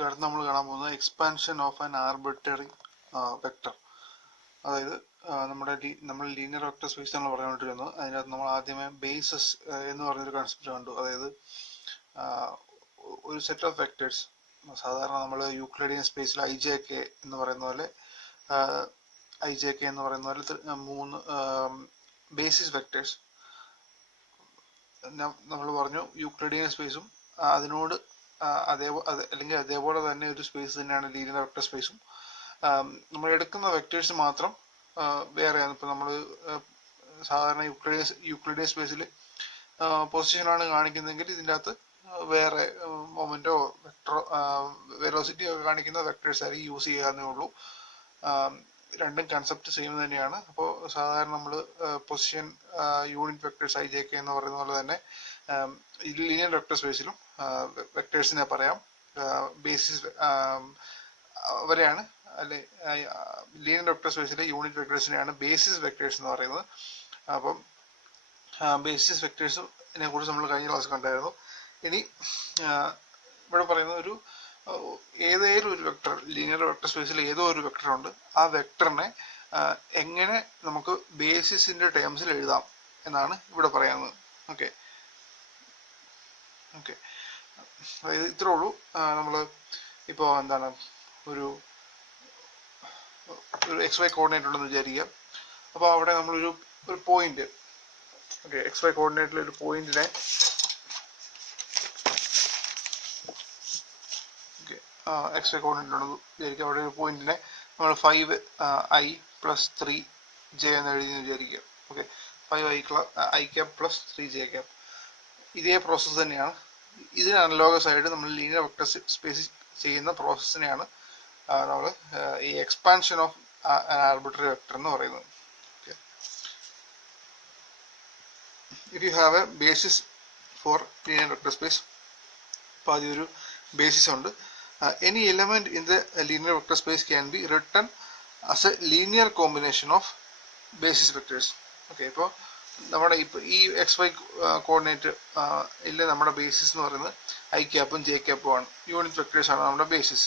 അടുത്ത് നമ്മൾ കാണാൻ പോകുന്നത് expansion of an arbitrary vector. അതായത് നമ്മൾ ലീനിയർ വെക്ടർ സ്പേസ് ആണ് പറഞ്ഞുകൊണ്ടിരുന്നത്. അതിനകത്ത് നമ്മൾ ആദ്യമേ ബേസസ് എന്ന് പറഞ്ഞൊരു കൺസെപ്റ്റ് കണ്ടു. അതായത് ഒരു സെറ്റ് ഓഫ് വെക്ടേഴ്സ്, സാധാരണ നമ്മൾ യൂക്ലിഡിയൻ സ്പേസിൽ ഐ ജെ കെ എന്ന് പറയുന്ന പോലെ മൂന്ന് ബേസിസ് വെക്ടേഴ്സ് നമ്മൾ പറഞ്ഞു. യൂക്ലിഡിയൻ സ്പേസും അതിനോട് അതേപോലെ തന്നെ ഒരു സ്പേസ് തന്നെയാണ് ലീനിയർ വെക്ടർ സ്പേസും. നമ്മൾ എടുക്കുന്ന വെക്ടേഴ്സ് മാത്രം വേറെയാണ്. ഇപ്പം നമ്മൾ സാധാരണ യൂക്ലിഡിയൻ സ്പേസിൽ പൊസിഷനാണ് കാണിക്കുന്നതെങ്കിൽ ഇതിൻ്റെ അകത്ത് വേറെ മൊമെന്റോ വെക്ടറോ വെലോസിറ്റി ഒക്കെ കാണിക്കുന്ന വെക്ടേഴ്സ് ആയിരിക്കും യൂസ് ചെയ്യാന്നേ ഉള്ളൂ. രണ്ടും കൺസെപ്റ്റ് സെയിം തന്നെയാണ്. അപ്പോൾ സാധാരണ നമ്മൾ position unit vectors I J K എന്ന് പറയുന്ന പോലെ തന്നെ ലീനിയർ വെക്ടർ സ്പേസിലും വെക്ടേഴ്സിനെ പറയാം ബേസിസ് അവരെയാണ്, അല്ലെ ലീനിയർ വെക്ടർ സ്പേസിലെ യൂണിറ്റ് വെക്ടേഴ്സിനെയാണ് ബേസിസ് വെക്ടേഴ്സ് എന്ന് പറയുന്നത്. അപ്പം ബേസിസ് വെക്ടേഴ്സിനെ കുറിച്ച് നമ്മൾ കഴിഞ്ഞ ക്ലാസ് കണ്ടായിരുന്നു. ഇനി ഇവിടെ പറയുന്ന ഏതേലും ഒരു വെക്ടർ, ലീനിയർ വെക്ടർ സ്പേസിൽ ഏതോ ഒരു വെക്ടർ ഉണ്ട്. ആ വെക്ടറിനെ എങ്ങനെ നമുക്ക് ബേസിസിന്റെ ടേംസിൽ എഴുതാം എന്നാണ് ഇവിടെ പറയുന്നത്. ഓക്കെ, അതായത് ഇത്രേ ഉള്ളൂ. നമ്മൾ ഇപ്പോൾ എന്താണ് ഒരു എക്സ് വൈ കോർഡിനേറ്റ് ഉണ്ടെന്ന് വിചാരിക്കുക. അപ്പോൾ അവിടെ നമ്മളൊരു പോയിന്റ്, ഓക്കെ, എക്സ് വൈ കോർഡിനേറ്റിൽ ഒരു പോയിന്റിനെ എക്സ് വൈ കോർഡിനേറ്റ് ഉണ്ടെന്ന് വിചാരിക്കുക. അവിടെ ഒരു പോയിന്റിനെ നമ്മൾ 5i+3j എന്ന് എഴുതി വിചാരിക്കുക. Okay, 5i+3j. ഇതേ പ്രോസസ്സ് തന്നെയാണ്. ഇതിന് അനലോഗസ് ആയിട്ട് നമ്മൾ ലീനിയർ വെക്ടർ സ്പേസ് ചെയ്യുന്ന പ്രോസസ്സിനെയാണ് നമ്മൾ ഈ എക്സ്പാൻഷൻ ഓഫ് ആർബിട്രറി വെക്ടർ എന്ന് പറയുന്നത്. If you have A basis for linear vector space, അപ്പോൾ ആദ്യം ഒരു ബേസിസ് ഉണ്ട്. Any element in the linear vector space can be written as A linear combination of basis vectors. Okay, ഇപ്പോൾ നമ്മുടെ ഈ X Y coordinate ഇല്ല, നമ്മുടെ basis എന്ന് പറയുന്നത് ഐ ക്യാപ്പും ജെ ക്യാപ്പും ആണ്. യൂണിറ്റ് വെക്ടേഴ്സ് ആണ് നമ്മുടെ ബേസിസ്.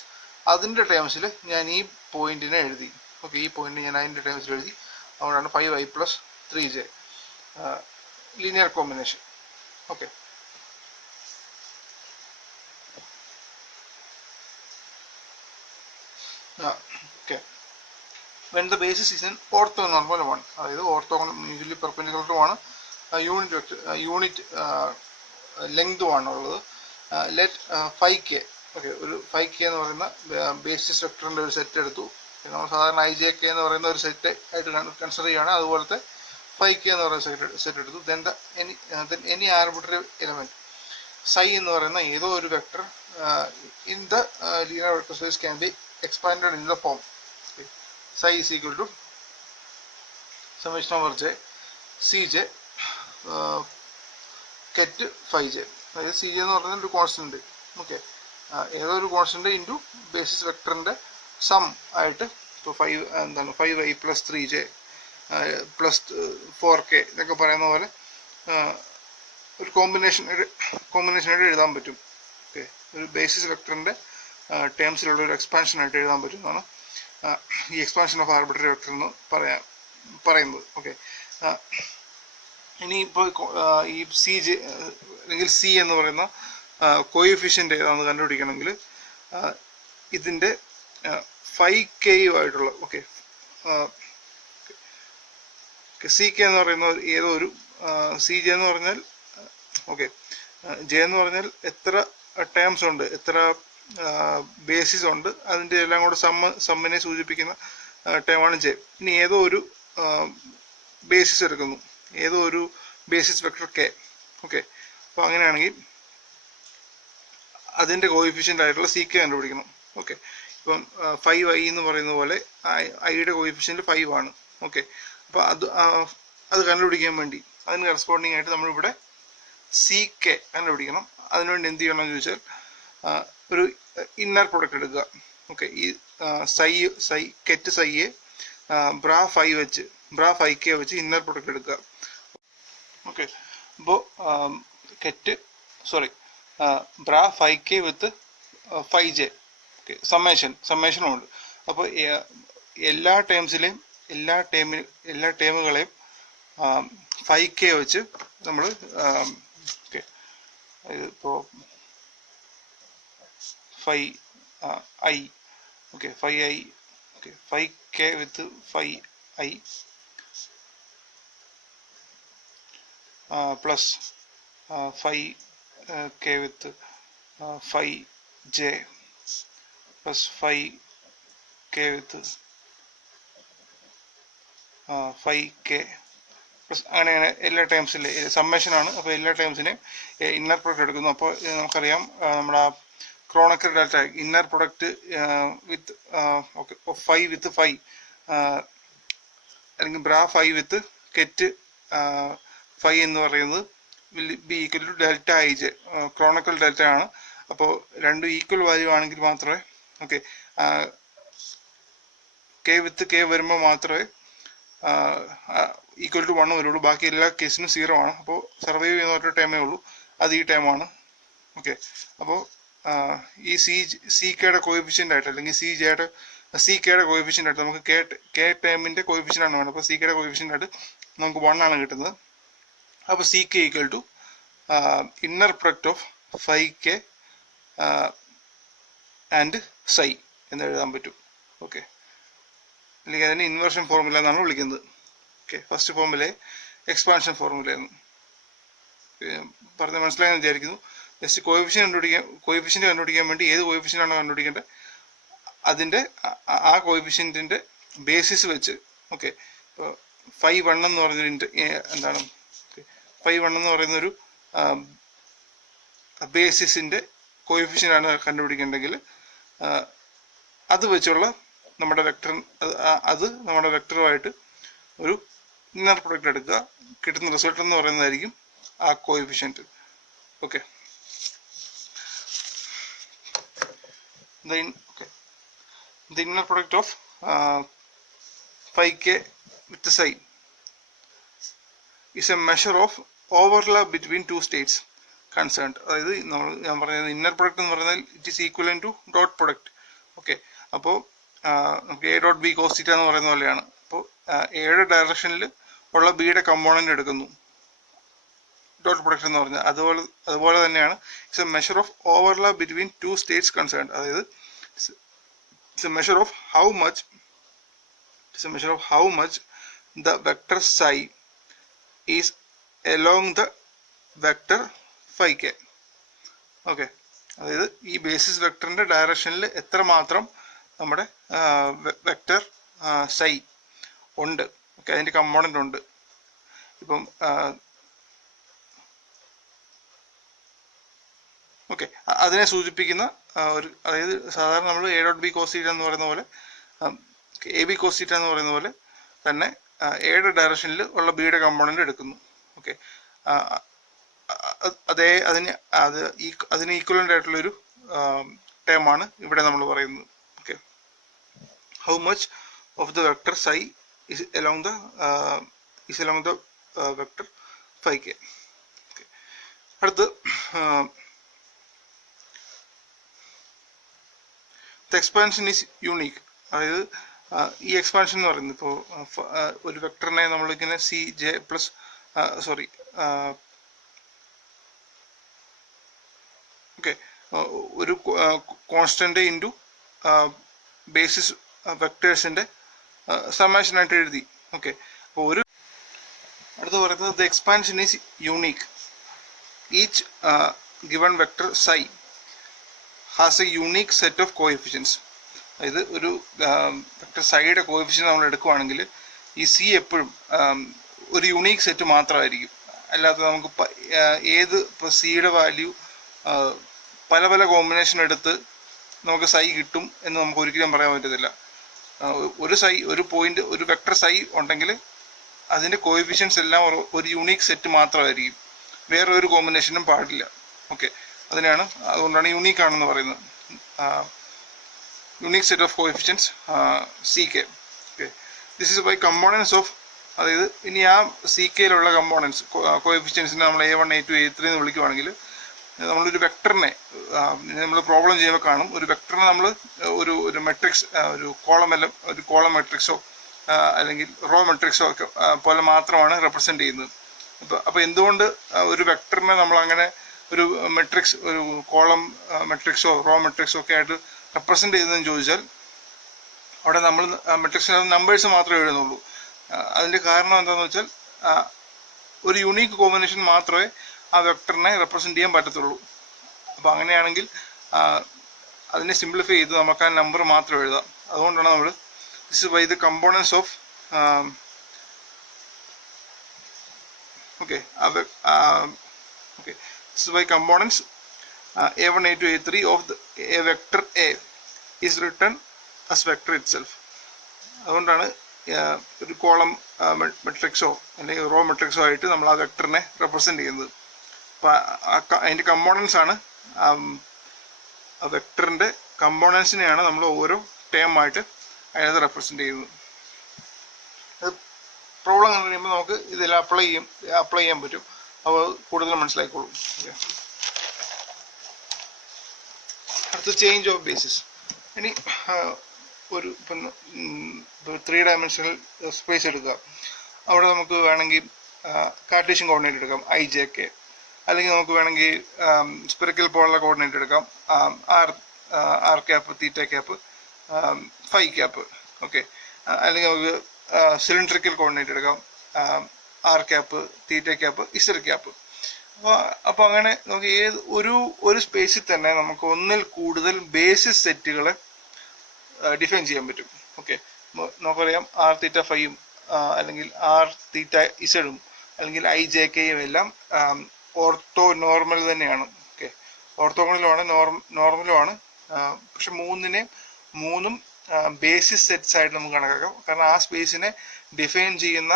അതിൻ്റെ ടേംസിൽ ഞാൻ ഈ പോയിന്റിനെ എഴുതി. ഓക്കെ, ഈ പോയിന്റ് ഞാൻ അതിൻ്റെ ടേംസിൽ എഴുതി. അതുകൊണ്ടാണ് 5i+3j linear combination. Okay, when the basis is an orthonormal one, അതായത് മ്യൂച്വലി പെർപെൻഡിക്കുലർ ആണ്, യൂണിറ്റ് ലെങ്തും ആണ് ഉള്ളത്. ലെറ്റ് 5k, ഓക്കെ, ഒരു 5k എന്ന് പറയുന്ന ബേസിസ് വെക്ടറിന്റെ ഒരു സെറ്റ് എടുത്തു. നമ്മൾ സാധാരണ ഐ ജെ കെ എന്ന് പറയുന്ന ഒരു സെറ്റ് ആയിട്ട് കൺസിഡർ ചെയ്യുകയാണ്. അതുപോലത്തെ 5k എന്ന് പറയുന്ന സെറ്റ് എടുത്തു. then any arbitrary element psi എന്ന് പറയുന്ന ഏതോ ഒരു vector in the linear vector space can be expanded in the form psi is equal to summation over j cj ket 5j. അതായത് cj എന്ന് പറയുന്നത് ഒരു കോൺസ്റ്റന്റ്. ഓക്കെ, ഏതോ ഒരു കോൺസ്റ്റന്റ് ഇൻറ്റു ബേസിസ് വെക്ടറിന്റെ സം ആയിട്ട്. ഇപ്പോൾ 5i+3j +4k ഇതൊക്കെ പറയുന്ന പോലെ ഒരു കോമ്പിനേഷനായിട്ട് എഴുതാൻ പറ്റും. ഓക്കെ, ഒരു ബേസിസ് വെക്ടറിന്റെ ടേംസിലുള്ള ഒരു എക്സ്പാൻഷൻ ആയിട്ട് എഴുതാൻ പറ്റും എന്നാണ് ഈ എക്സ്പാൻഷൻ ഓഫ് ആർബിട്രറി വെക്ടർ എന്ന് പറയുന്നത്. ഓക്കെ, ഇനിയിപ്പോൾ ഈ CJ അല്ലെങ്കിൽ C എന്ന് പറയുന്ന കോയിഫിഷ്യൻ്റ് ഏതാണെന്ന് കണ്ടുപിടിക്കണമെങ്കിൽ ഇതിൻ്റെ 5k ആയിട്ടുള്ള, ഓക്കെ, CK എന്ന് പറയുന്ന ഏതോ ഒരു CJ എന്ന് പറഞ്ഞാൽ, ഓക്കെ, J എന്ന് പറഞ്ഞാൽ എത്ര ടേംസ് ഉണ്ട്, എത്ര ബേസിസ് ഉണ്ട്, അതിൻ്റെ എല്ലാം കൂടെ സമ്മിനെ സൂചിപ്പിക്കുന്ന ടേമാണ് J. ഇനി ഏതോ ഒരു ബേസിസ് എടുക്കുന്നു, ഏതോ ഒരു ബേസിസ് വെക്ടർ K. ഓക്കെ, അപ്പോൾ അങ്ങനെയാണെങ്കിൽ അതിൻ്റെ കോയിഫിഷ്യൻ്റ് ആയിട്ടുള്ള CK കണ്ടുപിടിക്കണം. ഓക്കെ, ഇപ്പം 5i എന്ന് പറയുന്ന പോലെ ഐയുടെ കോയിഫിഷ്യൻ്റ് 5 ആണ്. ഓക്കെ, അപ്പോൾ അത് കണ്ടുപിടിക്കാൻ വേണ്ടി അതിന് കറസ്പോണ്ടിങ് ആയിട്ട് നമ്മളിവിടെ CK കണ്ടുപിടിക്കണം. അതിനുവേണ്ടി എന്ത് ചെയ്യണമെന്ന് ചോദിച്ചാൽ ഒരു ഇന്നർ പ്രൊഡക്റ്റ് എടുക്കുക. ഓക്കെ, ഈ കെറ്റ് സൈയെ ബ്രാ 5k വെച്ച് ഇന്നർ പ്രൊഡക്റ്റ് എടുക്കുക. ഓക്കെ, അപ്പോൾ ബ്രാ 5k വിത്ത് 5j സമ്മേഷനും ഉണ്ട്. അപ്പോൾ എല്ലാ ടേമുകളെയും 5K വെച്ച് നമ്മൾ ഇപ്പോൾ 5i 5K with 5i plus 5K with 5j plus 5K with 5K plus അങ്ങനെ എല്ലാ ടേംസിലെ സമ്മേഷനാണ്. അപ്പോൾ എല്ലാ ടേംസിനെയും ഇന്നർ പ്രൊഡക്റ്റ് എടുക്കുന്നു. അപ്പോൾ നമുക്കറിയാം നമ്മുടെ Kronecker data inner product with 5 with 5 അല്ലെങ്കിൽ ബ്രാ 5 with കെറ്റ് 5 എന്ന് പറയുന്നത് will be equal to delta ij. Kronecker delta ആണ്. അപ്പോൾ രണ്ടും ഈക്വൽ വാല്യൂ ആണെങ്കിൽ മാത്രമേ K with K വരുമ്പോൾ മാത്രമേ ഈക്വൽ ടു 1 വരുള്ളൂ. ബാക്കി എല്ലാ കേസിനും 0 ആണ്. അപ്പോൾ സർവൈവ് ചെയ്യുന്ന ഒരു ടൈമേ ഉള്ളൂ, അത് ഈ ടൈമാണ്. അപ്പോൾ ഈ സി കെയുടെ കോയിഫിഷ്യൻ്റ് ആയിട്ട് അല്ലെങ്കിൽ സി കെയുടെ കോയിഫിഷ്യൻ്റ് ആയിട്ട് നമുക്ക് കെ ടൈമിൻ്റെ കോയിഫിഷ്യൻ്റ് ആണ് വേണം. അപ്പോൾ സി കെയുടെ കോയിഫിഷ്യൻ്റ് ആയിട്ട് നമുക്ക് 1 ആണ് കിട്ടുന്നത്. അപ്പോൾ C k equal to inner product of 5K and psi എന്ന് എഴുതാൻ പറ്റും. അല്ലെങ്കിൽ അതിന് ഇൻവേർഷൻ ഫോർമുല എന്നാണ് വിളിക്കുന്നത്. ഫസ്റ്റ് ഫോർമുല എക്സ്പാൻഷൻ ഫോർമുലയെന്ന് പറഞ്ഞ് മനസ്സിലായെന്ന് വിചാരിക്കുന്നു. ജസ്റ്റ് കോയിഫിഷ്യൻ്റ് കണ്ടുപിടിക്കാൻ വേണ്ടി ഏത് കോയിഫിഷ്യൻ്റ് ആണോ കണ്ടുപിടിക്കേണ്ടത് അതിൻ്റെ ആ കോയിഫിഷ്യൻറ്റിൻ്റെ ബേസിസ് വെച്ച് ഇപ്പോൾ 5 എന്ന് പറഞ്ഞൊരു എന്താണ് 5 എന്ന് പറയുന്നൊരു ബേസിസിൻ്റെ കോയിഫിഷ്യൻ്റ് ആണ് കണ്ടുപിടിക്കേണ്ടെങ്കിൽ അത് വെച്ചുള്ള നമ്മുടെ വെക്ടറുമായിട്ട് ഒരു ഇന്നർ പ്രൊഡക്റ്റ് എടുക്കുക. കിട്ടുന്ന റിസൾട്ട് എന്ന് പറയുന്നതായിരിക്കും ആ coefficient. The inner product of 5K with psi is a measure of overlap between two states concerned. അതായത് ഞാൻ പറഞ്ഞത് ഇന്നർ പ്രൊഡക്റ്റ് എന്ന് പറഞ്ഞാൽ it is equal to dot product. അപ്പോൾ നമുക്ക് A dot B cos theta എന്ന് പറയുന്ന പോലെയാണ്. അപ്പോൾ എയുടെ ഡയറക്ഷനിൽ ഉള്ള ബിയുടെ കമ്പോണൻ്റ് എടുക്കുന്നു ഡോട്ട് പ്രൊഡക്റ്റ് എന്ന് പറഞ്ഞാൽ. അതുപോലെ തന്നെയാണ് it's a measure of overlap between two states concerned. അതായത് it's a measure of how much the vector psi is along the vector 5K. അതായത് ഈ ബേസിസ് വെക്ടറിൻ്റെ ഡയറക്ഷനിൽ എത്രമാത്രം നമ്മുടെ വെക്ടർ psi ഉണ്ട്, അതിൻ്റെ കമ്പോണൻ്റ് ഉണ്ട്. ഇപ്പം അതിനെ സൂചിപ്പിക്കുന്ന അതായത് സാധാരണ നമ്മൾ A dot B cos theta എന്ന് പറയുന്ന പോലെ എ ബി കോസ് തീറ്റ എന്ന് പറയുന്ന പോലെ തന്നെ എയുടെ ഡയറക്ഷനിൽ ഉള്ള ബിയുടെ കമ്പോണൻ്റ് എടുക്കുന്നു. അതിന് ഈക്വലൻ്റ് ആയിട്ടുള്ളൊരു ടേമാണ് ഇവിടെ നമ്മൾ പറയുന്നത്. How much of the vector psi is along the vector 5K. അടുത്ത് the expansion is unique. അതായത് ഈ എക്സ്പാൻഷൻ എന്ന് പറയുന്നത് ഇപ്പോൾ ഒരു വെക്ടറിനെ നമ്മളിങ്ങനെ CJ പ്ലസ് ഒരു കോൺസ്റ്റന്റ് ഇൻറ്റു ബേസിസ് വെക്ടേഴ്സിൻ്റെ സമ്മേഷനായിട്ട് എഴുതി. അപ്പോൾ ഒരു അടുത്ത് പറയുന്നത് the expansion is unique. Each given vector psi has A unique set of coefficients. അതായത് ഒരു വെക്ടർ psiയുടെ കോഎഫിഷ്യൻ നമ്മൾ എടുക്കുകയാണെങ്കിൽ ഈ സി എപ്പോഴും ഒരു യൂണീക്ക് സെറ്റ് മാത്രമായിരിക്കും. അല്ലാതെ നമുക്ക് ഇപ്പോൾ സിയുടെ വാല്യൂ പല പല കോമ്പിനേഷൻ എടുത്ത് നമുക്ക് psi കിട്ടും എന്ന് നമുക്ക് ഒരിക്കലും പറയാൻ പറ്റത്തില്ല. ഒരു പോയിന്റ് ഒരു വെക്ടർ psi ഉണ്ടെങ്കിൽ അതിൻ്റെ കോഎഫിഷ്യൻസ് എല്ലാം ഒരു യൂണീക്ക് സെറ്റ് മാത്രമായിരിക്കും, വേറെ ഒരു കോമ്പിനേഷനും പാടില്ല. അതുകൊണ്ടാണ് യൂണീക്ക് ആണെന്ന് പറയുന്നത്. Unique set of coefficients CK. This is by components of, അതായത് ഇനി ആ CKയിലുള്ള കമ്പോണൻസ് കോഎഫിഷ്യൻസിനെ നമ്മൾ A1 A2 A3 എന്ന് വിളിക്കുകയാണെങ്കിൽ നമ്മളൊരു വെക്ടറിനെ നമ്മൾ പ്രോബ്ലം ചെയ്യുമ്പോൾ കാണും, ഒരു വെക്ടറിനെ നമ്മൾ ഒരു മെട്രിക്സ്, ഒരു കോളം മെട്രിക്സോ അല്ലെങ്കിൽ റോ മെട്രിക്സോ ഒക്കെ പോലെ മാത്രമാണ് റെപ്രസെൻ്റ് ചെയ്യുന്നത്. അപ്പോൾ എന്തുകൊണ്ട് ഒരു വെക്ടറിനെ നമ്മൾ അങ്ങനെ ഒരു മെട്രിക്സ്, ഒരു കോളം മെട്രിക്സോ റോ മെട്രിക്സോ ഒക്കെ ആയിട്ട് റെപ്രസെൻ്റ് ചെയ്യുന്നതെന്ന് ചോദിച്ചാൽ, അവിടെ നമ്മൾ മെട്രിക്സിനകത്ത് നമ്പേഴ്സ് മാത്രമേ എഴുതുന്നുള്ളൂ. അതിൻ്റെ കാരണം എന്താണെന്ന് വെച്ചാൽ ഒരു യുണീക്ക് കോമ്പിനേഷൻ മാത്രമേ ആ വെക്ടറിനെ റെപ്രസെൻ്റ് ചെയ്യാൻ പറ്റത്തുള്ളൂ. അപ്പോൾ അങ്ങനെയാണെങ്കിൽ അതിനെ സിംപ്ലിഫൈ ചെയ്ത് നമുക്ക് ആ നമ്പർ മാത്രം എഴുതാം. അതുകൊണ്ടാണ് നമ്മൾ this is by the components of this is by components a1 a2 a3 of a vector a is written as vector itself. അതുകൊണ്ടാണ് ഒരു കോളം മെട്രിക്സോ അല്ലെങ്കിൽ റോ മെട്രിക്സോ ആയിട്ട് നമ്മൾ ആ വെക്ടറിനെ റെപ്രസെൻ്റ് ചെയ്യുന്നത്. അപ്പോൾ അതിൻ്റെ കമ്പോണൻസ് ആണ്, ആ വെക്ടറിൻ്റെ കമ്പോണൻസിനെയാണ് നമ്മൾ ഓരോ ടേം ആയിട്ട് അതിനകത്ത് റെപ്രസെൻ്റ് ചെയ്യുന്നത്. അത് പ്രോബ്ലം കണ്ടു കഴിയുമ്പോൾ നമുക്ക് ഇതെല്ലാം അപ്ലൈ ചെയ്യാൻ പറ്റും. അപ്പോൾ കൂടുതൽ മനസ്സിലായിക്കോളും. അടുത്ത ചേഞ്ച് ഓഫ് ബേസിസ്. ഇനി ഒരു ഇപ്പം 3 ഡയമെൻഷണൽ സ്പേസ് എടുക്കുക. അവിടെ നമുക്ക് വേണമെങ്കിൽ കാർട്ടീഷ്യൻ കോർഡിനേറ്റ് എടുക്കാം, IJK. അല്ലെങ്കിൽ നമുക്ക് വേണമെങ്കിൽ സ്പെറിക്കൽ പോലുള്ള കോർഡിനേറ്റ് എടുക്കാം, R ക്യാപ്പ്, തീറ്റ ക്യാപ്പ്, ഫൈ ക്യാപ്പ്. ഓക്കെ. അല്ലെങ്കിൽ നമുക്ക് സിലിണ്ടറിക്കൽ കോർഡിനേറ്റ് എടുക്കാം, R ക്യാപ്പ്, തീറ്റ ക്യാപ്പ്, Z ക്യാപ്പ്. അപ്പോൾ അങ്ങനെ നമുക്ക് ഒരു സ്പേസിൽ തന്നെ നമുക്ക് ഒന്നിൽ കൂടുതൽ ബേസിസ് സെറ്റുകളെ ഡിഫൈൻ ചെയ്യാൻ പറ്റും. ഓക്കെ. നമുക്കറിയാം R തീറ്റ ഫൈയും അല്ലെങ്കിൽ R തീറ്റ ഇസഡും അല്ലെങ്കിൽ IJKയും എല്ലാം ഓർത്തോ നോർമൽ തന്നെയാണ്. ഓക്കെ. ഓർത്തോഗണലുമാണ്, നോർമലുമാണ്. പക്ഷെ മൂന്നും ബേസിസ് സെറ്റ്സ് ആയിട്ട് നമുക്ക് കണക്കാക്കാം. കാരണം ആ സ്പേസിനെ ഡിഫൈൻ ചെയ്യുന്ന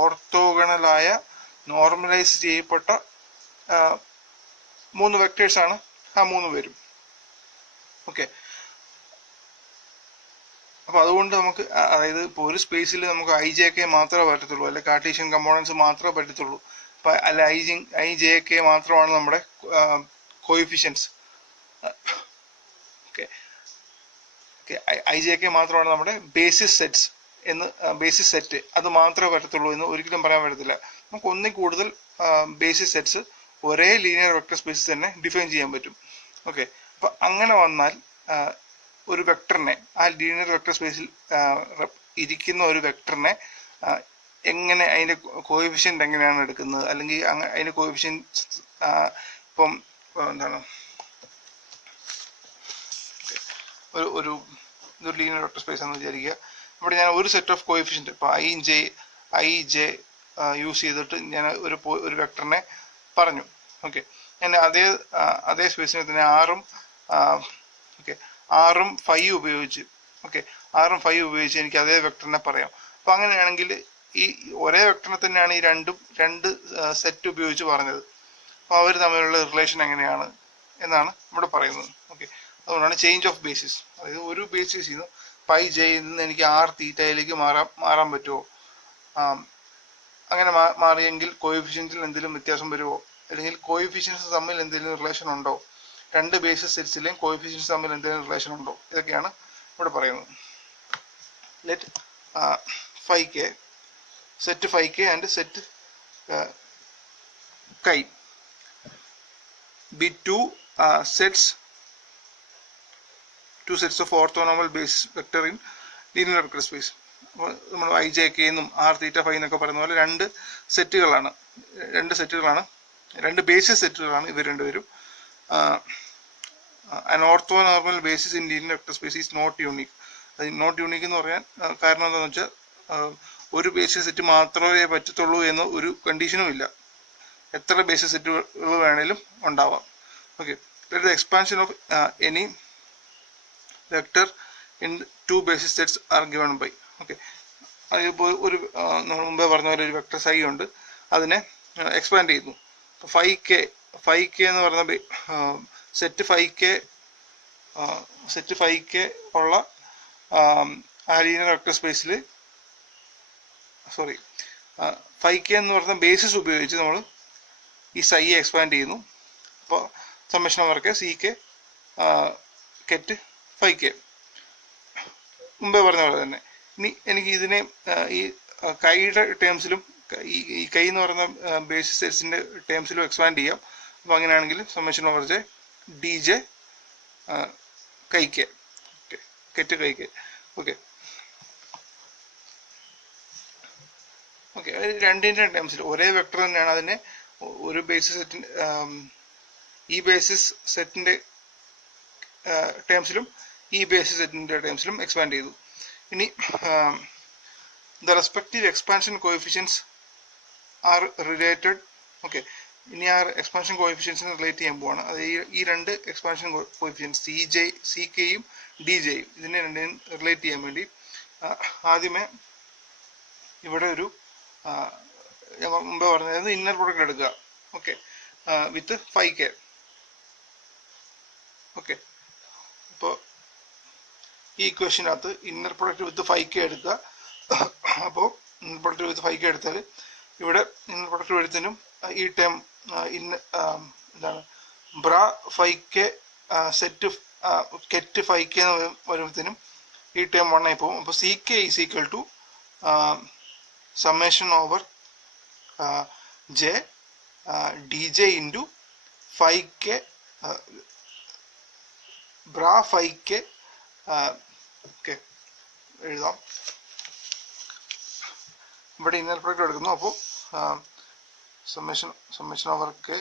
ഓർത്തോഗണലായ നോർമലൈസ് ചെയ്യപ്പെട്ട 3 വെക്ടേഴ്സാണ് ആ 3 പേരും. ഓക്കെ. അപ്പോൾ അതുകൊണ്ട് നമുക്ക്, അതായത് ഇപ്പോൾ ഒരു സ്പേസിൽ നമുക്ക് IJK മാത്രമേ പറ്റത്തുള്ളൂ, അല്ലെ കാർട്ടീഷ്യൻ കമ്പോണൻസ് മാത്രമേ പറ്റത്തുള്ളൂ. അല്ല IJK മാത്രമാണ് നമ്മുടെ കോയിഫിഷ്യൻസ്. ഓക്കെ. IJK മാത്രമാണ് നമ്മുടെ ബേസിസ് സെറ്റ്. അത് മാത്രമേ പറ്റത്തുള്ളൂ എന്ന് ഒരിക്കലും പറയാൻ പറ്റത്തില്ല. നമുക്ക് ഒന്നിൽ കൂടുതൽ ബേസിസ് സെറ്റ്സ് ഒരേ ലീനിയർ വെക്ടർ സ്പേസിൽ തന്നെ ഡിഫൈൻ ചെയ്യാൻ പറ്റും. ഓക്കെ. അപ്പം അങ്ങനെ വന്നാൽ ഒരു വെക്ടറിനെ, ആ ലീനിയർ വെക്ടർ സ്പേസിൽ ഇരിക്കുന്ന ഒരു വെക്ടറിനെ എങ്ങനെ, അതിൻ്റെ കോഎഫിഷ്യൻ്റ് എങ്ങനെയാണ് എടുക്കുന്നത്, അല്ലെങ്കിൽ അതിൻ്റെ കോഎഫിഷ്യൻ്റ് ഇപ്പം എന്താണ്, ഒരു ലീനിയർ വെക്ടർ സ്പേസ് ആണെന്ന് വിചാരിക്കുക. ഇവിടെ ഞാൻ ഒരു സെറ്റ് ഓഫ് കോഎഫിഷ്യൻ്റ്, ഇപ്പോൾ IJ യൂസ് ചെയ്തിട്ട് ഞാൻ ഒരു വെക്ടറിനെ പറഞ്ഞു. ഓക്കെ. ഞാൻ അതേ സ്പേസിനെ തന്നെ ആറും ഫൈവ് ഉപയോഗിച്ച് എനിക്ക് അതേ വെക്ടറിനെ പറയാം. അപ്പം അങ്ങനെയാണെങ്കിൽ ഈ ഒരേ വെക്ടറിനെ തന്നെയാണ് ഈ രണ്ട് സെറ്റ് ഉപയോഗിച്ച് പറഞ്ഞത്. അപ്പോൾ അവർ തമ്മിലുള്ള റിലേഷൻ എങ്ങനെയാണ് എന്നാണ് ഇവിടെ പറയുന്നത്. ഓക്കെ. അതുകൊണ്ടാണ് ചേഞ്ച് ഓഫ് ബേസിസ്. അതായത് ഒരു ബേസിസിൽ നിന്ന് IJ നിന്ന് എനിക്ക് R തീറ്റയിലേക്ക് മാറാൻ പറ്റുമോ? അങ്ങനെ മാറിയെങ്കിൽ കോഎഫിഷ്യൻസിൽ എന്തെങ്കിലും വ്യത്യാസം വരുമോ? അല്ലെങ്കിൽ കോഎഫിഷ്യൻസ് തമ്മിൽ എന്തെങ്കിലും റിലേഷൻ ഉണ്ടോ? രണ്ട് ബേസിസ് സെറ്റ്സിലെയും കോഎഫിഷ്യൻസ് തമ്മിൽ എന്തെങ്കിലും റിലേഷൻ ഉണ്ടോ? ഇതൊക്കെയാണ് ഇവിടെ പറയുന്നത്. Let set 5K and set chi be two sets of orthonormal basis vector in linear vector space. അപ്പോൾ നമ്മൾ IJK എന്നും R തീറ്റ ഫൈ എന്നൊക്കെ പറയുന്ന പോലെ രണ്ട് ബേസിസ് സെറ്റുകളാണ് ഇവർ രണ്ടുപേരും. an orthonormal basis in linear vector space is not unique. അത് നോട്ട് യൂണിക് എന്ന് പറയാൻ കാരണം എന്താണെന്ന് വെച്ചാൽ ഒരു ബേസിസ് സെറ്റ് മാത്രമേ പറ്റത്തുള്ളൂ എന്ന് ഒരു കണ്ടീഷനും ഇല്ല. എത്ര ബേസിസ് സെറ്റുകൾ വേണേലും ഉണ്ടാവാം. Okay. The expansion of any vector in 2 basis sets are given by. Okay. അതിപ്പോൾ നമ്മൾ മുമ്പേ പറഞ്ഞ പോലെ ഒരു വെക്ടർ സൈ ഉണ്ട്, അതിനെ എക്സ്പാൻഡ് ചെയ്യുന്നു. 5K എന്ന് പറയുന്ന സെറ്റ് 5K ഉള്ള ആ ലീനിയർ വെക്ടർ സ്പേസിൽ 5K എന്ന് പറയുന്ന ബേസിസ് ഉപയോഗിച്ച് നമ്മൾ ഈ സൈയെ എക്സ്പാൻഡ് ചെയ്യുന്നു. അപ്പോൾ summation over k c k ket phi k മുമ്പേ പറഞ്ഞ പോലെ തന്നെ. ഇനി എനിക്ക് ഇതിനെ ഈ കൈയുടെ ടേംസിലും ഈ കൈ എന്ന് പറയുന്ന ബേസിസ് സെറ്റ്സിൻ്റെ ടേംസിലും എക്സ്പാൻഡ് ചെയ്യാം. അപ്പോൾ അങ്ങനെയാണെങ്കിൽ summation over J D J കൈ കെ കെറ്റ് കൈ കെ. ഓക്കെ ഓക്കെ രണ്ടിൻ്റെ ടേംസിൽ ഒരേ വെക്ടർ തന്നെയാണ്. അതിനെ ഒരു ബേസിസ് സെറ്റിൻ്റെ ഈ ബേസിസ് സെറ്റിൻ്റെ ടേംസിലും ഈ ബേസിസ് സെറ്റിൻ്റെ ടേംസിലും എക്സ്പാൻഡ് ചെയ്തു. ഇനി the respective expansion coefficients are related. Okay ഇനി ആ എക്സ്പാൻഷൻ കോഎഫിഷ്യൻസിനെ റിലേറ്റ് ചെയ്യാൻ പോവാണ്. അത് ഈ രണ്ട് എക്സ്പാൻഷൻ കോഎഫിഷ്യൻസ് സി കെയും ഡി ജെയും ഇതിനെ രണ്ടിനും റിലേറ്റ് ചെയ്യാൻ വേണ്ടി ആദ്യമേ ഇവിടെ ഒരു ഞാൻ മുമ്പേ പറഞ്ഞത് ഇന്നർ പ്രൊഡക്റ്റ് എടുക്കുക. Okay with phi k. Okay ഇപ്പോൾ ഈ ഇക്വേഷനകത്ത് inner product with phi k എടുക്കുക. അപ്പോൾ inner product with phi k എടുത്താൽ ഇവിടെ ഇന്നർ പ്രൊഡക്റ്റ് വരുന്നതിനും ഈ ടേം എന്താണ് bra phi k set ket phi k വരുമ്പോഴത്തേനും ഈ ടേം 1 ആയി പോകും. അപ്പോൾ C K is equal to summation over J D j into phi k bra phi k. Okay എഴുതാം. ഇവിടെ ഇന്നർ പ്രൊഡക്റ്റ് എടുക്കുന്നു. അപ്പോൾ summation over k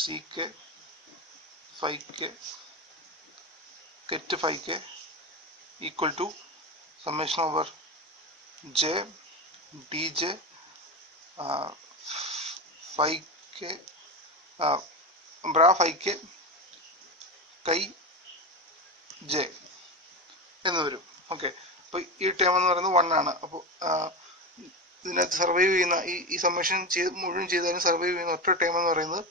c k phi k ket phi k equal to summation over J D J five k bra phi k chi j എന്ന് വരും. Okay അപ്പോൾ ഈ term എന്ന് പറയുന്നത് 1 ആണ്. അപ്പോൾ ഇതിനകത്ത് സർവൈവ് ചെയ്യുന്ന ഈ സമ്മേഷൻ മുഴുവൻ ചെയ്താലും സർവൈവ് ചെയ്യുന്ന ഒറ്റ ടേം എന്ന് പറയുന്നത്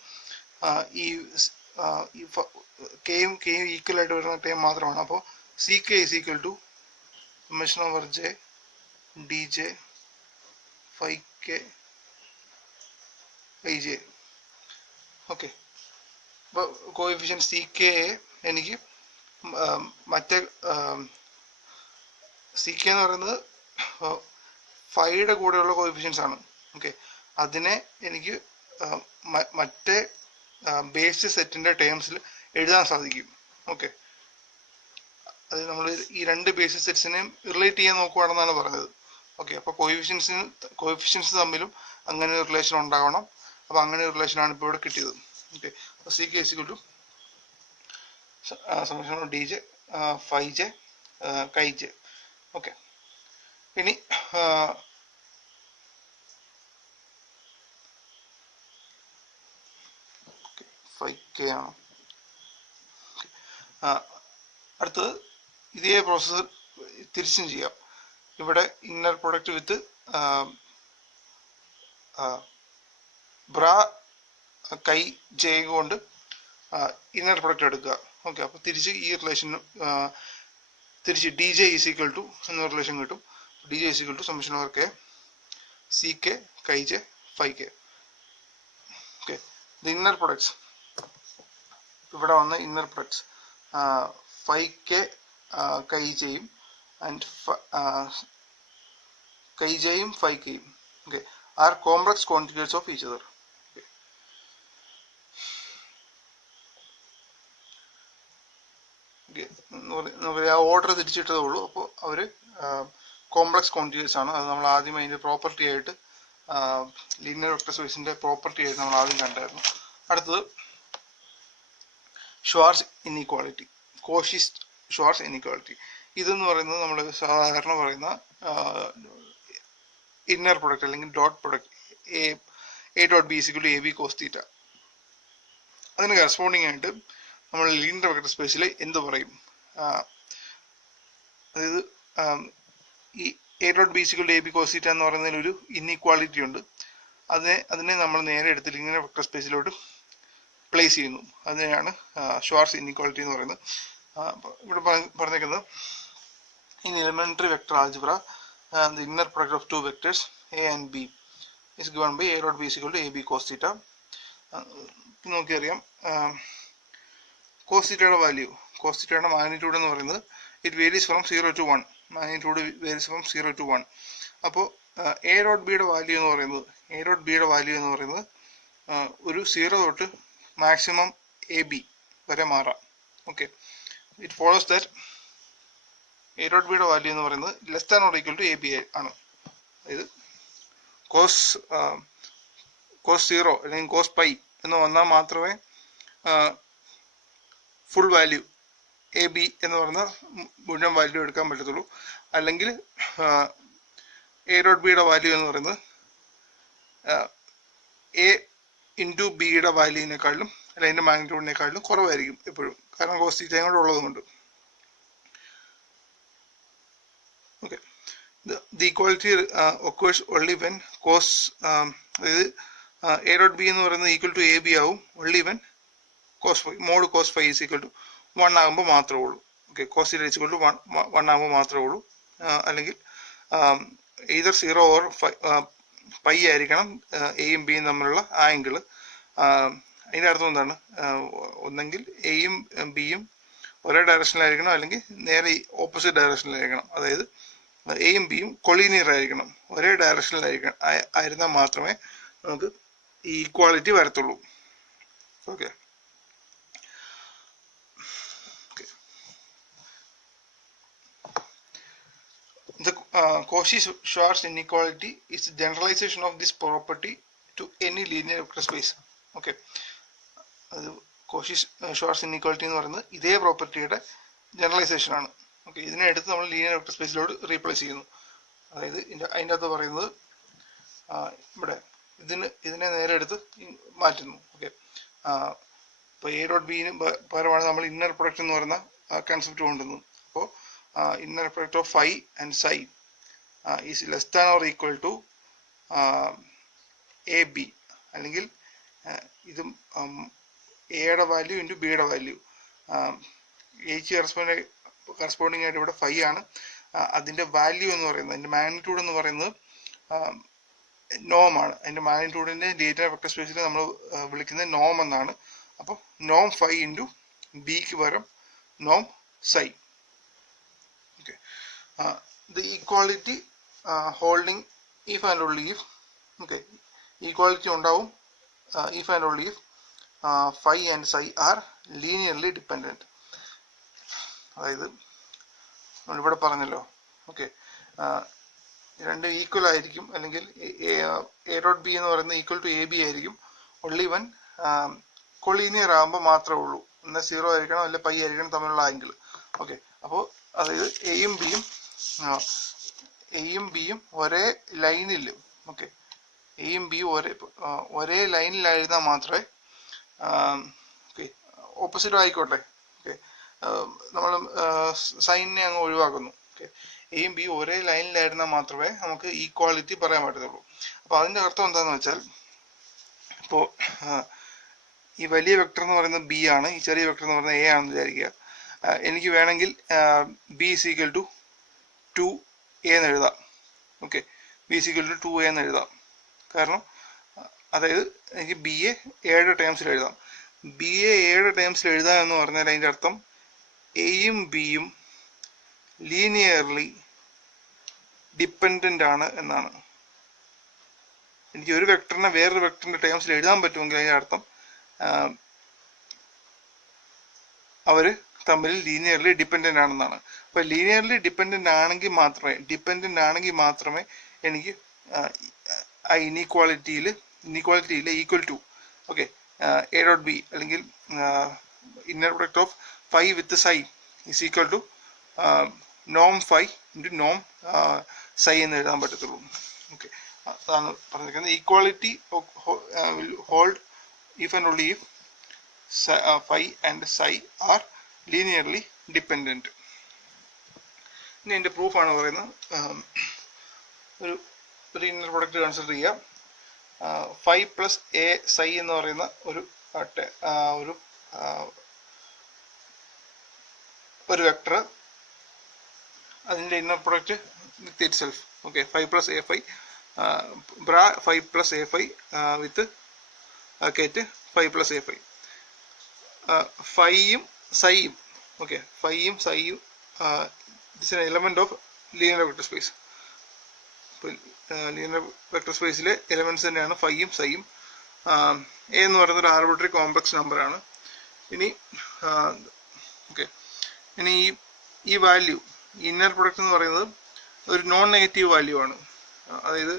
ഈ കെയും ഈക്വൽ ആയിട്ട് വരുന്ന ടേം മാത്രമാണ്. അപ്പോൾ C K is equal to summation over J D J five K I J. Okay അപ്പോൾ കോഎഫിഷ്യൻറ്റ് സി കെ എനിക്ക് മറ്റേ സി കെ എന്ന് പറയുന്നത് ഫൈയുടെ കൂടെയുള്ള കോഎഫിഷ്യൻസ് ആണ്. ഓക്കെ അതിനെ എനിക്ക് മറ്റേ ബേസിസ് സെറ്റിൻ്റെ ടേംസിൽ എഴുതാൻ സാധിക്കും. ഓക്കെ അത് നമ്മൾ ഈ രണ്ട് ബേസിസ് സെറ്റ്സിനെയും റിലേറ്റ് ചെയ്യാൻ നോക്കുകയാണെന്നാണ് പറഞ്ഞത്. ഓക്കെ അപ്പോൾ കോഎഫിഷ്യൻസ് തമ്മിലും അങ്ങനെ ഒരു റിലേഷൻ ഉണ്ടാവണം. അപ്പോൾ അങ്ങനെ ഒരു റിലേഷനാണ് ഇപ്പോൾ ഇവിടെ കിട്ടിയത്. ഓക്കെ അപ്പോൾ C K is equal to summation D J five J chi J. Okay ഇനി ഫൈവ് കെ ആണ്. അടുത്തത് ഇതേ പ്രോസസ്സ് തിരിച്ചും ചെയ്യാം. ഇവിടെ ഇന്നർ പ്രൊഡക്റ്റ് വിത്ത് ബ്രാ കൈ ജെ കൊണ്ട് ഇന്നർ പ്രൊഡക്റ്റ് എടുക്കുക. ഓക്കെ അപ്പോൾ തിരിച്ച് ഈ റിലേഷൻ തിരിച്ച് d j is equal to എന്ന റിലേഷൻ കിട്ടും. D j is equal to summation over k c k chi j five k. Okay the inner products ഇവിടെ വന്ന ഇന്നർ പ്രൊഡക്ട്സ് ഫൈവ് കെ കൈ ജെയും ആൻഡ് കൈ ജെയും phi കെയും okay are complex quantities of each other. Order തിരിച്ചിട്ടതേ ഉള്ളൂ. അപ്പോൾ അവർ complex quantities ആണ്. അത് നമ്മൾ ആദ്യം അതിൻ്റെ പ്രോപ്പർട്ടി ആയിട്ട് ലീനിയർ വെക്ടർ സ്പേസിൻ്റെ പ്രോപ്പർട്ടി ആയിട്ട് നമ്മൾ ആദ്യം കണ്ടായിരുന്നു. അടുത്തത് Schwarz inequality, Cauchy Schwarz inequality. ഇതെന്ന് പറയുന്നത് നമ്മൾ സാധാരണ പറയുന്ന ഇന്നർ പ്രൊഡക്റ്റ് അല്ലെങ്കിൽ dot product A dot B equal to A B cos theta. അതിന് കറസ്പോണ്ടിങ് ആയിട്ട് നമ്മൾ ലീനിയർ വെക്ടർ സ്പേസിൽ എന്ത് പറയും? അതായത് ഈ A dot B equal to A B cos theta എന്ന് പറയുന്നതിനൊരു ഇൻഇക്വാളിറ്റി ഉണ്ട്. അതിനെ നമ്മൾ നേരെ എടുത്ത് ലീനിയർ വെക്ടർ സ്പേസിലോട്ട് പ്ലേസ് ചെയ്യുന്നു. അതിനെയാണ് ഷ്വാർട്സ് ഇൻഇക്വാളിറ്റി എന്ന് പറയുന്നത്. ഇവിടെ പറഞ്ഞേക്കുന്നത് in elementary vector algebra the inner product of two vectors a and b is given by a dot b is equal to ab cos theta. നോക്കിയറിയാം കോസ് തീറ്റയുടെ value, cos തീറ്റയുടെ magnitude എന്ന് പറയുന്നത് it varies from 0 to 1. Magnitude varies from 0 to 1. അപ്പോൾ A dot ബിയുടെ value എന്ന് പറയുന്നത് ഒരു 0 തൊട്ട് മാക്സിമം എ ബി വരെ മാറാം. Okay, it follows that A dot ബിയുടെ വാല്യൂ എന്ന് പറയുന്നത് less than or equal to A B ആണ്. അതായത് കോസ് 0 അല്ലെങ്കിൽ കോസ് പൈ എന്ന് വന്നാൽ മാത്രമേ ഫുൾ വാല്യൂ എ ബി എന്ന് പറയുന്ന മുഴുവൻ വാല്യൂ എടുക്കാൻ പറ്റത്തുള്ളൂ. അല്ലെങ്കിൽ എ ഡോട്ട് ബിയുടെ വാല്യൂ എന്ന് പറയുന്നത് എ ഇൻറ്റു ബിയുടെ വാല്യൂവിനേക്കാളും അല്ലെങ്കിൽ അതിൻ്റെ മാഗ്നിറ്റ്യൂഡിനേക്കാളും കുറവായിരിക്കും എപ്പോഴും, കാരണം കോസ് തീറ്റയും കൂടെ ഉള്ളതുകൊണ്ട്. Okay, the equality occurs only when cos അതായത് എ ഡോട്ട് ബി എന്ന് പറയുന്നത് ഈക്വൽ ടു എ ബി ആവും only when mod cos phi is equal to 1 ആകുമ്പോൾ മാത്രമേ ഉള്ളൂ. Okay, cos theta is equal to 1 ആകുമ്പോൾ മാത്രമേ ഉള്ളൂ. അല്ലെങ്കിൽ either 0 or പൈ ആയിരിക്കണം എയും ബിയും തമ്മിലുള്ള ആംഗിള്. അതിൻ്റെ അർത്ഥം എന്താണ്? ഒന്നെങ്കിൽ എയും ബിയും ഒരേ ഡയറക്ഷനിലായിരിക്കണം, അല്ലെങ്കിൽ നേരെ ഓപ്പോസിറ്റ് ഡയറക്ഷനിലായിരിക്കണം. അതായത് എയും ബിയും കൊളീനിയർ ആയിരിക്കണം, ഒരേ ആയിരുന്നാൽ മാത്രമേ നമുക്ക് ഈ ഈക്വാളിറ്റി വരത്തുള്ളൂ. Okay, the Cauchy-Schwarz inequality is the generalization of this property to any linear vector space. Okay, അത് Cauchy-Schwarz inequality എന്ന് പറയുന്നത് ഇതേ പ്രോപ്പർട്ടിയുടെ ജനറലൈസേഷൻ ആണ്. ഓക്കെ, ഇതിനെ എടുത്ത് നമ്മൾ ലീനിയർ വെക്ടർ സ്പേസിലോട്ട് റീപ്ലേസ് ചെയ്യുന്നു. അതായത് അതിൻ്റെ അകത്ത് പറയുന്നത് ഇവിടെ ഇതിനെ നേരെ എടുത്ത് മാറ്റുന്നു. ഓക്കെ, ഇപ്പോൾ എ ഡോട്ട് ബിന് പകരമാണ് നമ്മൾ ഇന്നർ പ്രൊഡക്റ്റ് എന്ന് പറയുന്ന കൺസെപ്റ്റ് കൊണ്ടുവന്നത്. അപ്പോൾ inner product of phi and psi is less than or equal to AB, അല്ലെങ്കിൽ ഇതും എയുടെ വാല്യൂ ഇൻറ്റു ബിയുടെ വാല്യൂ. എക്ക് കറസ്പോണ്ടിങ് ആയിട്ട് ഇവിടെ ഫൈ ആണ്. അതിൻ്റെ വാല്യൂ എന്ന് പറയുന്നത്, അതിൻ്റെ മാഗ്നിറ്റ്യൂഡ് എന്ന് പറയുന്നത് നോം ആണ്. അതിൻ്റെ മാഗ്നിറ്റ്യൂഡിൻ്റെ ലീനിയർ വെക്ടർ സ്പേസിൽ നമ്മൾ വിളിക്കുന്നത് നോം എന്നാണ്. അപ്പം നോം ഫൈ ഇൻറ്റു ബിക്ക് പകരം നോം സൈ. The equality holding if and only if, okay, equality ഉണ്ടാവും if and only if phi and psi are linearly dependent. അതായത് നമ്മളിവിടെ പറഞ്ഞല്ലോ, ഓക്കെ, രണ്ട് ഈക്വൽ ആയിരിക്കും, അല്ലെങ്കിൽ എ ഡോട്ട് ബി എന്ന് പറയുന്നത് ഈക്വൽ ടു എ ബി ആയിരിക്കും only when കൊളീനിയർ ആകുമ്പോൾ മാത്രമേ ഉള്ളൂ. എന്നാൽ 0 ആയിരിക്കണം അല്ലെങ്കിൽ പൈ ആയിരിക്കണം തമ്മിലുള്ള ആംഗിൾ. ഓക്കെ, അപ്പോൾ അതായത് എയും ബിയും ഒരേ ലൈനിൽ, ഓക്കെ, എയും ബിയും ഒരേ ലൈനിലായിരുന്നാൽ മാത്രമേ, ഓക്കെ, ഓപ്പോസിറ്റ് ആയിക്കോട്ടെ, ഓക്കെ, നമ്മൾ സൈനിനെ അങ്ങ് ഒഴിവാക്കുന്നു. ഓക്കെ, എയും ബിയും ഒരേ ലൈനിലായിരുന്നാൽ മാത്രമേ നമുക്ക് ഈക്വാളിറ്റി പറയാൻ പറ്റത്തുള്ളൂ. അപ്പോൾ അതിൻ്റെ അർത്ഥം എന്താണെന്ന് വെച്ചാൽ, ഇപ്പോൾ ഈ വലിയ വെക്ടർ എന്ന് പറയുന്നത് ബി ആണ്, ഈ ചെറിയ വെക്ടർ എന്ന് പറയുന്നത് എ ആണെന്ന് വിചാരിക്കുക. എനിക്ക് വേണമെങ്കിൽ B is equal to 2a എന്ന് എഴുതാം. Okay, B is equal to 2a എന്ന് എഴുതാം. കാരണം അതായത് എനിക്ക് ബി എ എയുടെ ടേംസിൽ എഴുതാം. ബി എയുടെ ടേംസിൽ എഴുതാം എന്ന് പറഞ്ഞാൽ അതിൻ്റെ അർത്ഥം എയും ബിയും ലീനിയർലി ഡിപ്പെൻഡൻ്റ് ആണ് എന്നാണ്. എനിക്ക് ഒരു വെക്ടറിനെ വേറൊരു വെക്ടറിൻ്റെ ടേംസിൽ എഴുതാൻ പറ്റുമെങ്കിൽ അതിൻ്റെ അർത്ഥം അവർ തമ്മിൽ ലീനിയർലി ഡിപ്പെൻഡൻ്റ് ആണെന്നാണ്. അപ്പോൾ ലീനിയർലി ഡിപ്പെൻഡൻ്റ് ആണെങ്കിൽ മാത്രമേ എനിക്ക് ആ ഇനീക്വാളിറ്റിയിൽ equal to, okay, A dot B അല്ലെങ്കിൽ inner product of phi with psi is equal to Noam phi into നോം സൈ എന്ന് എഴുതാൻ പറ്റത്തുള്ളൂ. ഓക്കെ, അതാണ് പറഞ്ഞിരിക്കുന്നത്. Equality will hold if and only if phi and psi are linearly dependent. ഇനി എൻ്റെ പ്രൂഫാണ് പറയുന്നത്. ഒരു ഇന്നർ പ്രൊഡക്റ്റ് കൺസിഡർ ചെയ്യാം. ഫൈ പ്ലസ് എ സൈ എന്ന് പറയുന്ന ഒരു വെക്ടർ, അതിൻ്റെ inner product with itself. Okay, phi plus a phi, bra phi plus a phi with ket phi plus a phi. ഫൈയും സൈയും ഓക്കെ, ഫൈയും സൈയും it's an element of linear vector space. ഇപ്പോൾ linear vector സ്പേസിലെ elements തന്നെയാണ് ഫൈയും സൈയും. A എന്ന് പറയുന്നത് ഒരു ആർബിട്രറി കോംപ്ലക്സ് നമ്പറാണ്. ഇനി ഓക്കെ, ഇനി ഈ വാല്യൂ ഇന്നർ പ്രൊഡക്റ്റ് എന്ന് പറയുന്നത് ഒരു നോൺ നെഗറ്റീവ് വാല്യൂ ആണ്. അതായത്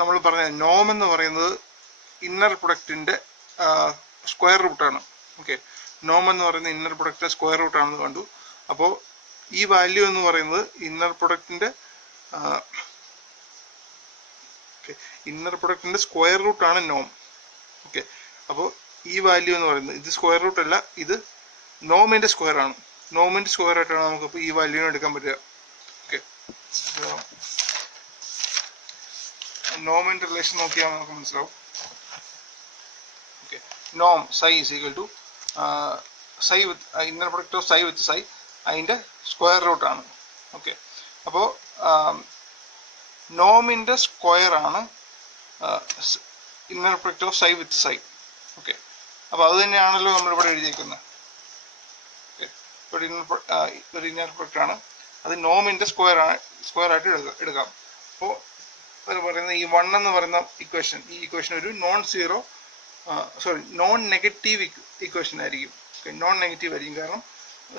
നമ്മൾ പറഞ്ഞ നോം എന്ന് പറയുന്നത് ഇന്നർ പ്രൊഡക്റ്റിന്റെ സ്ക്വയർ റൂട്ടാണ്. ഓക്കെ, നോം എന്ന് പറയുന്നത് ഇന്നർ പ്രൊഡക്റ്റിന്റെ സ്ക്വയർ റൂട്ടാണെന്ന് കണ്ടു. അപ്പോൾ ഈ വാല്യൂ എന്ന് പറയുന്നത് ഇന്നർ പ്രൊഡക്റ്റിന്റെ സ്ക്വയർ റൂട്ടാണ് നോം. ഓക്കെ, അപ്പോൾ ഈ വാല്യൂ എന്ന് പറയുന്നത് ഇത് സ്ക്വയർ റൂട്ട് അല്ല, ഇത് നോമിന്റെ സ്ക്വയർ ആണ്. നോമിന്റെ സ്ക്വയർ ആയിട്ടാണ് നമുക്കിപ്പോൾ ഈ വാല്യൂനെ എടുക്കാൻ പറ്റുക. ഓക്കെ, നോമിന്റെ റിലേഷൻ നോക്കിയാൽ നമുക്ക് മനസ്സിലാവും. ഓക്കെ, നോം psi is equal to psi with inner product of psi with psi അതിന്റെ സ്ക്വയർ റൂട്ട് ആണ്. ഓക്കെ, അപ്പോൾ നോമിന്റെ സ്ക്വയർ ആണ് inner product of psi with psi. Okay, അപ്പോൾ അത് തന്നെയാണല്ലോ നമ്മളിവിടെ എഴുതിയിരിക്കുന്നത്. ഒരു ഇന്നർ പ്രൊഡക്റ്റ് ആണ്, അത് നോമിന്റെ സ്ക്വയർ ആയിട്ട് എടുക്കാം. അപ്പോൾ അത് പറയുന്നത് ഈ 1 എന്ന് പറയുന്ന ഇക്വേഷൻ, ഈ ഇക്വേഷൻ ഒരു നോൺ നെഗറ്റീവ് ഇക്വേഷൻ ആയിരിക്കും. നോൺ നെഗറ്റീവ് ആയിരിക്കും, കാരണം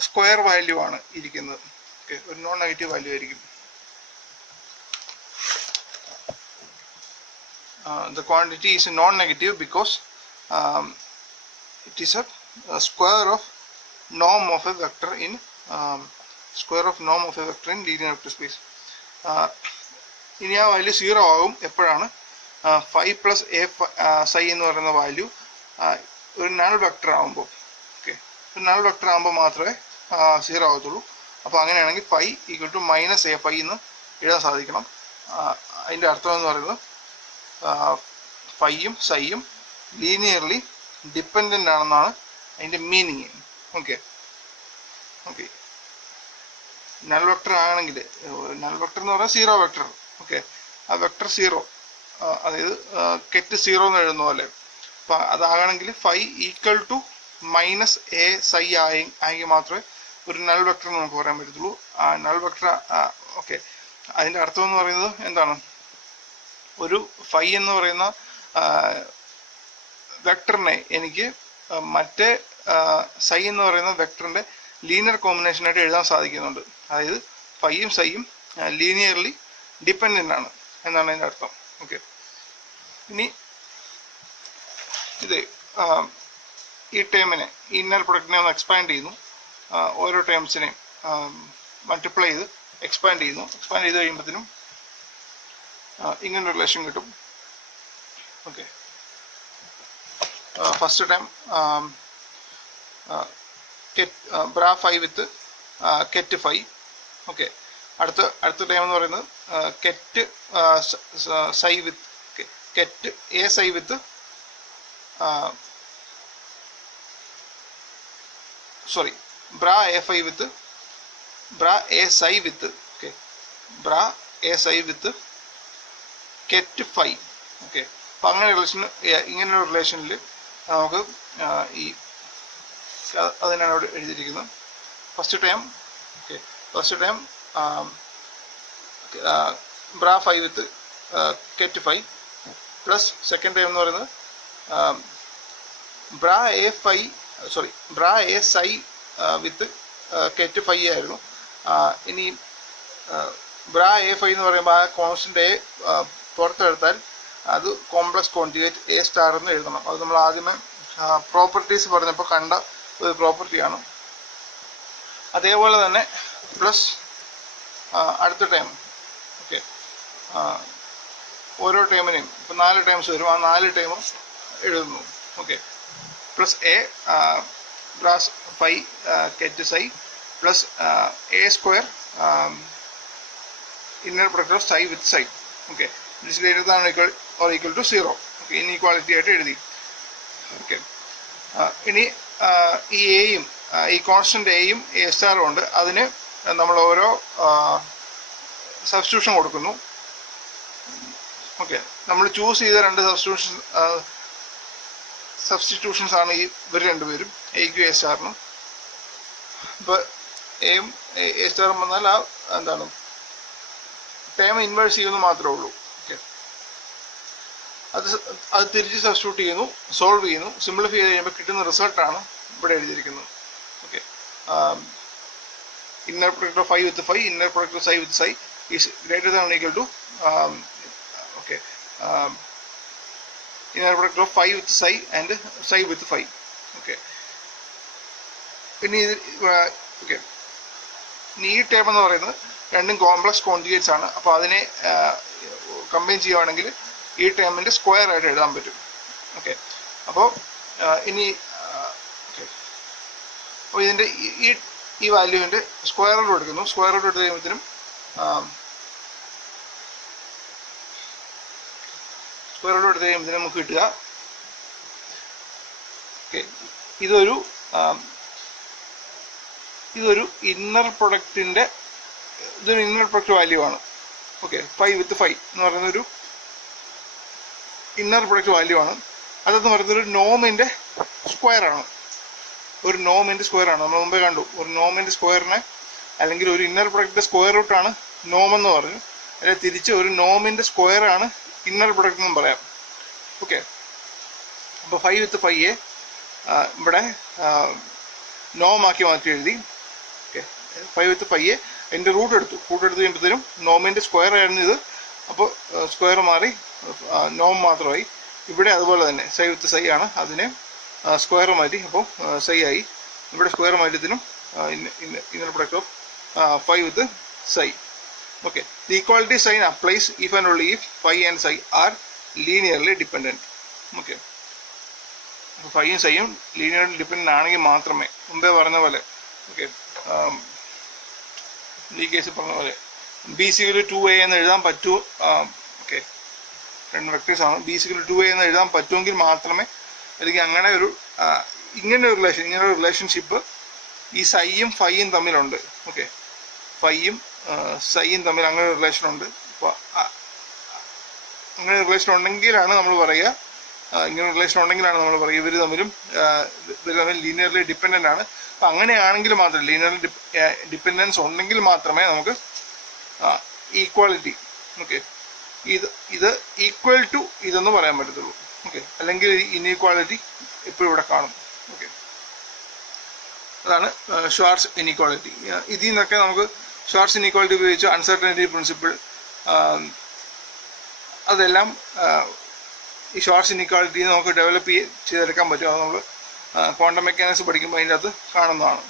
സ്ക്വയർ വാല്യൂ ആണ് ഇരിക്കുന്നത്. ഓക്കെ, ഒരു നോൺ നെഗറ്റീവ് വാല്യൂ ആയിരിക്കും. The quantity is non-negative because it is a square of norm of a vector in linear vector space. ഇനി ആ വാല്യൂ 0 ആകും എപ്പോഴാണ് ഫൈ പ്ലസ് എ സൈ എന്ന് പറയുന്ന വാല്യൂ ഒരു നൾ വെക്ടർ ആകുമ്പോൾ. ഓക്കെ, ഒരു നൾ വെക്ടർ ആകുമ്പോൾ മാത്രമേ 0 ആകത്തുള്ളൂ. അപ്പോൾ അങ്ങനെയാണെങ്കിൽ phi equal to minus A phi എന്ന് എഴുതാൻ സാധിക്കണം. അതിൻ്റെ അർത്ഥം എന്ന് പറയുന്നത് ഫൈയും സൈയും ലീനിയർലി ഡിപ്പെൻഡൻ്റ് ആണെന്നാണ് അതിൻ്റെ മീനിങ്. ഓക്കെ, നൾ വെക്ടർ ആണെങ്കിൽ, നൾ വെക്ടർ എന്ന് പറഞ്ഞാൽ 0 വെക്ടർ. ഓക്കെ, ആ വെക്ടർ 0, അതായത് കെറ്റ് 0 എന്ന് എഴുതുന്ന പോലെ. അപ്പം അതാകണമെങ്കിൽ phi equal to minus a psi ആയെങ്കിൽ മാത്രമേ ഒരു നൾ വെക്ടർ നമുക്ക് പറയാൻ പറ്റത്തുള്ളൂ. ആ നൾ വെക്ടർ ഓക്കെ, അതിൻ്റെ അർത്ഥം എന്ന് പറയുന്നത് എന്താണ്? ഒരു ഫൈ എന്ന് പറയുന്ന വെക്ടറിനെ എനിക്ക് മറ്റേ സൈ എന്ന് പറയുന്ന വെക്ടറിന്റെ ലീനിയർ കോമ്പിനേഷനായിട്ട് എഴുതാൻ സാധിക്കുന്നുണ്ട്. അതായത് ഫൈയും സൈയും ലീനിയർലി ഡിപ്പെൻഡൻ്റ് ആണ് എന്നാണ് അതിൻ്റെ അർത്ഥം. ഓക്കെ, ഇനി ഇത് ഈ ടേമിനെ, ഇന്നർ പ്രൊഡക്റ്റിനെ ഒന്ന് എക്സ്പാൻഡ് ചെയ്യുന്നു. ഓരോ ടേംസിനെയും മൾട്ടിപ്ലൈ ചെയ്ത് എക്സ്പാൻഡ് ചെയ്യുന്നു. എക്സ്പാൻഡ് ചെയ്ത് കഴിയുമ്പോഴത്തേനും ഇങ്ങനൊരു റിലേഷൻ കിട്ടും. Okay, first time bra phi with ket phi. Okay, അടുത്ത ടൈം എന്ന് പറയുന്നത് ket psi with ket a psi with bra a phi with bra a psi with bra a psi with ket phi. Okay, അപ്പം ഇങ്ങനെയുള്ള റിലേഷനിൽ നമുക്ക് ഈ അതിനാണ് അവിടെ എഴുതിയിരിക്കുന്നത്. First time bra phi with ket phi plus second time എന്ന് പറയുന്നത് ബ്രാ a psi with ket phi ആയിരുന്നു. ഇനി ബ്രാ എ ഫൈ എന്ന് പറയുമ്പോൾ ആ കോൺസ്റ്റന്റ് എ പുറത്തെടുത്താൽ അത് കോംപ്ലക്സ് കോൺജുഗേറ്റ് എ സ്റ്റാർ എന്ന് എഴുതണം. അത് നമ്മൾ ആദ്യമേ പ്രോപ്പർട്ടീസ് പറഞ്ഞപ്പോൾ കണ്ട ഒരു പ്രോപ്പർട്ടിയാണ്. അതേപോലെ തന്നെ പ്ലസ് അടുത്ത ടൈം. ഓക്കെ, ഓരോ ടൈമിനെയും ഇപ്പം 4 ടൈംസ് വരും, ആ 4 ടൈമും എഴുതുന്നു. Okay, plus a bras phi ket psi plus a square inner product of psi with psi. Okay, this greater than or equal to 0. Okay, inequality ആയിട്ട് എഴുതി. ഓക്കെ, ഇനി ഈ എയും ഈ കോൺസ്റ്റന്റ് എയും എ സ്റ്റാറും ഉണ്ട്. അതിന് നമ്മൾ ഓരോ സബ്സ്റ്റിറ്റ്യൂഷൻ കൊടുക്കുന്നു. ഓക്കെ, നമ്മൾ ചൂസ് ചെയ്ത രണ്ട് സബ്സ്റ്റിറ്റ്യൂഷൻസ് ആണ് ഇവർ രണ്ടുപേരും, എയ്ക്കും എ സ്റ്റാറിനും. ഇപ്പോൾ എയും എ സ്റ്റാറും വന്നാൽ ആ എന്താണ് ടേം ഇൻവേഴ്സ് ചെയ്യുന്നു മാത്രമേ ഉള്ളൂ. ഓക്കെ, അത് തിരിച്ച് സബ്സ്റ്റിറ്റ്യൂട്ട് ചെയ്യുന്നു, സോൾവ് ചെയ്യുന്നു, സിംപ്ലിഫൈ ചെയ്ത് കഴിയുമ്പോൾ കിട്ടുന്ന റിസൾട്ടാണ് ഇവിടെ എഴുതിയിരിക്കുന്നത്. Okay, inner product of phi with phi, inner product of psi with psi is greater than or equal to okay, inner product of phi with psi and psi with phi. Okay, പിന്നെ okay, ഈ term എന്ന് പറയുന്നത് രണ്ടും complex conjugates ആണ്. അപ്പോൾ അതിനെ combine ചെയ്യുവാണെങ്കിൽ ഈ ടേമിൻ്റെ സ്ക്വയർ ആയിട്ട് എഴുതാൻ പറ്റും. ഓക്കെ, അപ്പോൾ ഇനി ഓക്കെ, അപ്പോൾ ഇതിൻ്റെ ഈ വാല്യൂവിൻ്റെ സ്ക്വയർ റൂട്ട് എടുക്കുന്നു. സ്ക്വയർ റൂട്ട് എടുത്ത് കഴിയുമ്പോഴത്തേനും നമുക്ക് കിട്ടുക. ഓക്കെ, ഇതൊരു ഇന്നർ പ്രൊഡക്റ്റിൻ്റെ ഇന്നർ പ്രൊഡക്റ്റ് വാല്യൂ ആണ്. ഓക്കെ, ഫൈ വിത്ത് ഫൈ എന്ന് പറയുന്ന ഒരു ഇന്നർ പ്രൊഡക്റ്റ് വാല്യൂ ആണ്. അതെന്ന് പറയുന്നത് ഒരു നോമിൻ്റെ സ്ക്വയർ ആണ്. ഒരു നോമിൻ്റെ സ്ക്വയർ ആണ്. നമ്മൾ മുമ്പേ കണ്ടു, ഒരു നോമിൻ്റെ സ്ക്വയറിനെ അല്ലെങ്കിൽ ഒരു ഇന്നർ പ്രൊഡക്റ്റിൻ്റെ സ്ക്വയർ റൂട്ടാണ് നോം എന്ന് പറഞ്ഞു. അല്ലെങ്കിൽ തിരിച്ച് ഒരു നോമിൻ്റെ സ്ക്വയർ ആണ് ഇന്നർ പ്രൊഡക്റ്റ് എന്നും പറയാം. ഓക്കെ, അപ്പോൾ ഫൈ വിത്ത് ഫൈയെ ഇവിടെ നോമാക്കി മാറ്റി എഴുതി. ഓക്കെ, ഫൈ വിത്ത് ഫൈയെ അതിൻ്റെ റൂട്ട് എടുത്ത് കഴിയുമ്പോഴത്തേനും നോമിൻ്റെ സ്ക്വയർ ആയിരുന്നു ഇത്. അപ്പോൾ സ്ക്വയർ മാറി നോം മാത്രമായി. ഇവിടെ അതുപോലെ തന്നെ സൈ വിത്ത് സൈ ആണ്, അതിനെ സ്ക്വയർ മാറ്റി, അപ്പോൾ സൈ ആയി. ഇവിടെ സ്ക്വയർ മാറ്റിയതിനും inner product of phi with psi. Okay, the equality sign applies if and only if phi and psi are linearly dependent. Okay, ഫൈയും സൈയും ലീനിയർലി ഡിപ്പെൻഡൻ്റ് ആണെങ്കിൽ മാത്രമേ, മുമ്പേ പറഞ്ഞ പോലെ, ഓക്കെ, ഈ കേസിൽ പറഞ്ഞ പോലെ ബി സിയിൽ 2a എന്ന് എഴുതാൻ പറ്റൂ. ഓക്കെ, രണ്ട് വെക്ടേഴ്സ് ആണ്. ബി സിയിൽ 2a എന്ന് എഴുതാൻ പറ്റുമെങ്കിൽ മാത്രമേ, അല്ലെങ്കിൽ അങ്ങനെ ഒരു ഇങ്ങനെ ഒരു റിലേഷൻഷിപ്പ് ഈ സൈയും ഫൈയും തമ്മിലുണ്ട്. ഓക്കെ, ഫൈയും സൈയും തമ്മിൽ അങ്ങനെ ഒരു റിലേഷൻ ഉണ്ട്. അപ്പോൾ അങ്ങനെ ഒരു റിലേഷൻ ഉണ്ടെങ്കിലാണ് നമ്മൾ പറയുക, ഇങ്ങനെ റിലേഷൻ ഉണ്ടെങ്കിലാണ് നമ്മൾ പറയുക ഇവർ തമ്മിൽ ലീനിയർലി ഡിപ്പെൻഡൻ്റ് ആണ്. അപ്പം അങ്ങനെയാണെങ്കിൽ മാത്രമേ, ലീനിയർലി ഡിപ്പെൻഡൻസ് ഉണ്ടെങ്കിൽ മാത്രമേ നമുക്ക് ഈക്വാലിറ്റി, ഓക്കെ, ഇത് ഈക്വൽ ടു ഇതെന്ന് പറയാൻ പറ്റത്തുള്ളൂ. ഓക്കെ, അല്ലെങ്കിൽ ഇൻഈക്വാലിറ്റി ഇപ്പോൾ ഇവിടെ കാണും. ഓക്കെ, അതാണ് ഷ്വാർട്സ് ഇൻഈക്വാലിറ്റി. ഇതിൽ നിന്നൊക്കെ നമുക്ക് ഷ്വാർട്സ് ഇൻഈക്വാലിറ്റി ഉപയോഗിച്ച് അൺസർട്ടനിറ്റി പ്രിൻസിപ്പിൾ, അതെല്ലാം ഈ ഷ്വാർട്സ് ഇൻഈക്വാലിറ്റി നമുക്ക് ഡെവലപ്പ് ചെയ്തെടുക്കാൻ പറ്റും. അത് നമ്മൾ ക്വാണ്ടം മെക്കാനിക്സ് പഠിക്കുമ്പോൾ അതിൻ്റെ അകത്ത് കാണുന്നതാണ്.